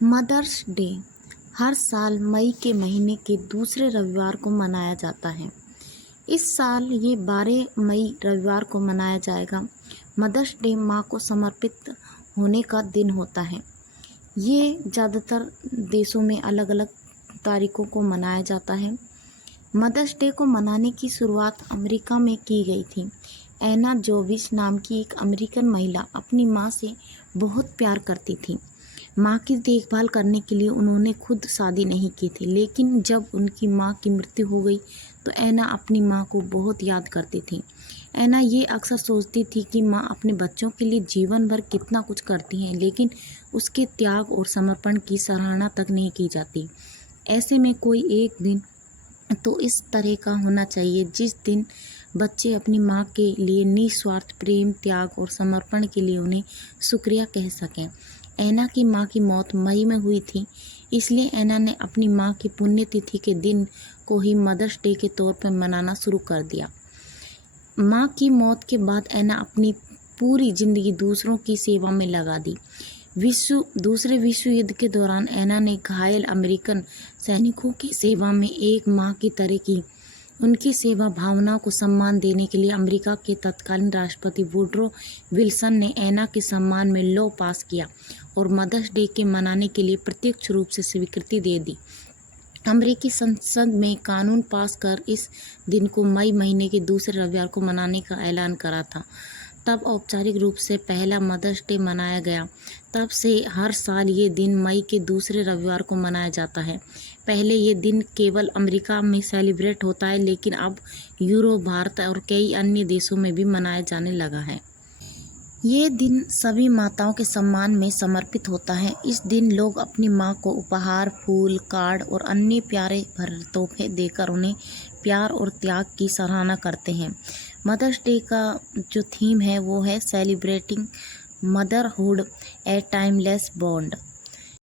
Mother's day हर साल मई के महीने के दूसरे रविवार को मनाया जाता है। इस साल ये 12 मई रविवार को मनाया जाएगा। मदर्स डे माँ को समर्पित होने का दिन होता है। ये ज़्यादातर देशों में अलग अलग तारीखों को मनाया जाता है। मदर्स डे को मनाने की शुरुआत अमेरिका में की गई थी। एना जोविस नाम की एक अमेरिकन महिला अपनी माँ से बहुत प्यार करती थी। माँ की देखभाल करने के लिए उन्होंने खुद शादी नहीं की थी, लेकिन जब उनकी माँ की मृत्यु हो गई तो एना अपनी माँ को बहुत याद करती थी। एना ये अक्सर सोचती थी कि माँ अपने बच्चों के लिए जीवन भर कितना कुछ करती हैं, लेकिन उसके त्याग और समर्पण की सराहना तक नहीं की जाती। ऐसे में कोई एक दिन तो इस तरह का होना चाहिए जिस दिन बच्चे अपनी माँ के लिए निस्वार्थ प्रेम, त्याग और समर्पण के लिए उन्हें शुक्रिया कह सकें। एना की माँ की मौत मई में हुई थी, इसलिए एना ने अपनी माँ की पुण्यतिथि के दिन को ही मदर्स डे के तौर पर मनाना शुरू कर दिया। माँ की मौत के बाद एना अपनी पूरी जिंदगी दूसरों की सेवा में लगा दी। दूसरे विश्व युद्ध के दौरान एना ने घायल अमेरिकन सैनिकों की सेवा में एक माँ की तरह की। उनकी सेवा भावना को सम्मान देने के लिए अमेरिका के तत्कालीन राष्ट्रपति वुडरो विल्सन ने एना के सम्मान में लॉ पास किया और मदर्स डे के मनाने के लिए प्रत्यक्ष रूप से स्वीकृति दे दी। अमेरिकी संसद में कानून पास कर इस दिन को मई महीने के दूसरे रविवार को मनाने का ऐलान करा था। तब औपचारिक रूप से पहला मदर्स डे मनाया गया। तब से हर साल ये दिन मई के दूसरे रविवार को मनाया जाता है। पहले ये दिन केवल अमेरिका में सेलिब्रेट होता है, लेकिन अब यूरोप, भारत और कई अन्य देशों में भी मनाया जाने लगा है। ये दिन सभी माताओं के सम्मान में समर्पित होता है। इस दिन लोग अपनी माँ को उपहार, फूल, कार्ड और अन्य प्यारे भरे तोहफे देकर उन्हें प्यार और त्याग की सराहना करते हैं। मदर्स डे का जो थीम है वो है सेलिब्रेटिंग मदरहुड ए टाइमलेस बॉन्ड।